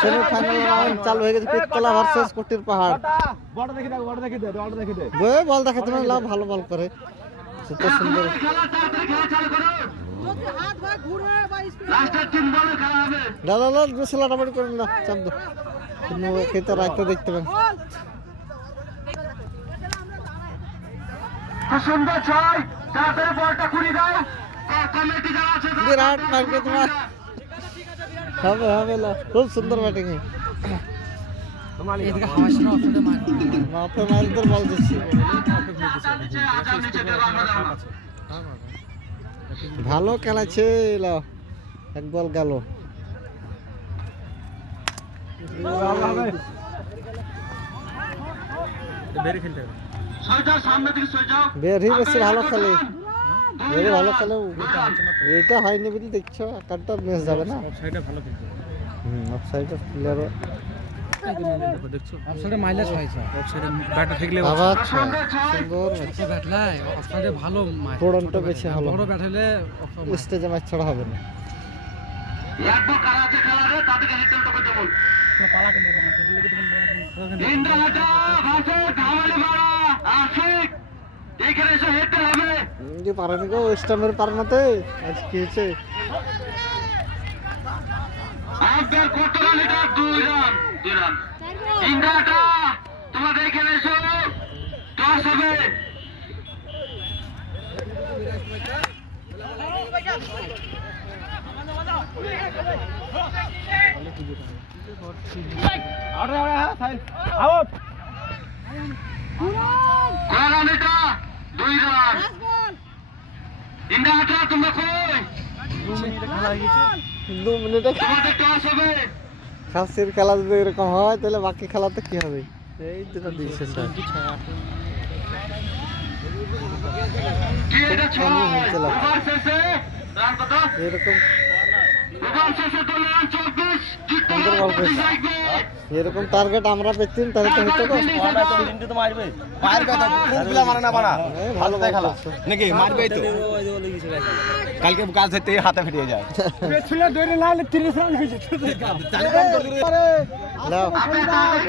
Semifinal round চালু হয়ে গেছে, পিততলা ভার্সেস কুটির পাহাড়। বল দেখাতে না, লাভ ভালো বল করে, কত সুন্দর। দাদা লাটামাটি করেন না, চাপ দো, খেতে রাখতে দেখতে পাবেন। বিরাট লাগবে তোমার, হবে হবে, খুব সুন্দর ব্যাটিং। বল দিচ্ছি, ভালো খেলাছে, এক বল গেল। বেরি বেশি ভালো খেলে, বেরি ভালো খেলে, এটা হয়নি বলে দেখছো, একটা ম্যাচ যাবে না। অফসাইডের প্লেয়ারও দেখছো, অফসাইডে মাইলেজ হয়েছে, অফসাইডে ব্যাটটা ঠেকলে আচ্ছা সুন্দর ম্যাচ ব্যাটলাই, অফসাইডে ভালো ম্যাচ, পড়নটা বেশি ভালো, বড় ব্যাট হলে স্টেজে ম্যাচ ছাড়া হবে না। একবার কারাতে খেলারে তাদেরকে হিট করতে বল, তো পালা কেন না, সেগুলো কি তুমি ইন্দ্র হাটা ভাষে ধাওয়ালে মারা আশিক এখানে এসে হেডটা হবে, যে পারেনি গো, স্টামের পারনাতে আজ কি হয়েছে। আপনার কত রান? এটা 2 রান, 2 রান। ইন্দ্রাটা তোমাদের এখানে এসো, টস হবে। আউট, রান এটা 2 রান। ইন্দ্রাটা তোমরা কই? 2 মিনিটে খেলা হয়ে গেছে, 2 মিনিটে তোমাদের টস হবে। খাসির খেলা যদি এরকম হয় তাহলে বাকি খেলাতে কি হবে? এই দুটো দিচ্ছে স্যার, এরকম এরকম টার্গেট আমরা পেতাম তাহলে তো হতো ভালো নাকি, মারবে তো কালকে কাজ হতে হাতে ফিরিয়ে যায়।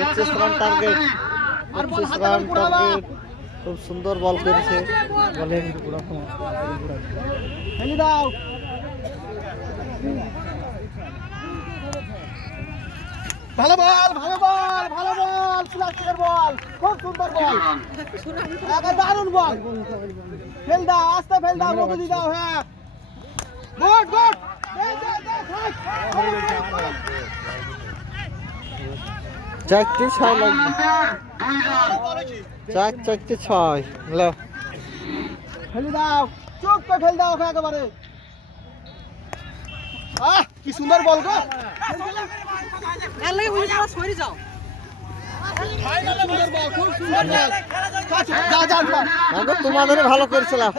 25 রান টার্গেট, 25 রান টার্গেট, খুব সুন্দর বল করেছে, বলে দাও। ভালো বল, ভালো বল, ভালো বল, প্লাস্টিকের বল, খুব সুন্দর বল, দারুণ বল, ফেল দাও, আস্তে ফেল দাও, বদলি দাও। হ্যাঁ গুড গুড, 4-6 লাগবে, 4-6 হ্যালো, ফেলে দাও, চুপ করে ফেল দাও একেবারে। কি সুন্দর বল গো, তোমাদের ভালো করেছিলাম,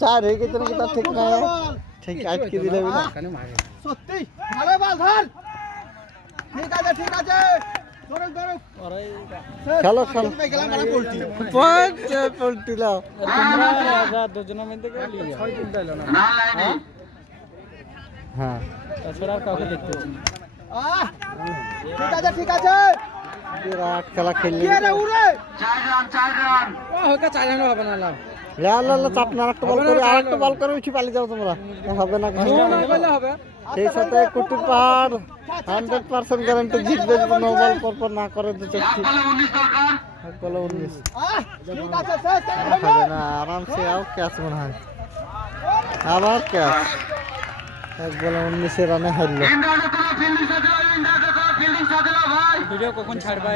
চার হয়ে গেছে ঠিক না, ঠিক আটকে দিলে সত্যি ভালো বল, ধর, ঠিক আছে ঠিক আছে, খেলো খেলো, পোল্ট্রি লাও, দুজনের মধ্যে হ্যাঁ, তাছাড়া কাউকে দেখতে পাচ্ছি না। ঠিক আছে ঠিক আছে, বিরাট খেলা খেললি, 4 রান 4 রান, ওকে 4 রান হবে না, লাভ চাপ না, আরেকটা বল করে, আরেকটা বল করে উঠে পালিয়ে যাও তোমরা, হবে না কিছু হবে। সেই সাথে কুটির পাহাড় 100% গ্যারান্টি জিতবে যদি 9 বল পর পর না করে, 1 বলে 19 হবে না, আরামসে আও ক্যাচ মনে হয়, আবার ক্যাচ, 1 বলে 19 রানে হারলো। ভিডিও কখন ছাড়বা?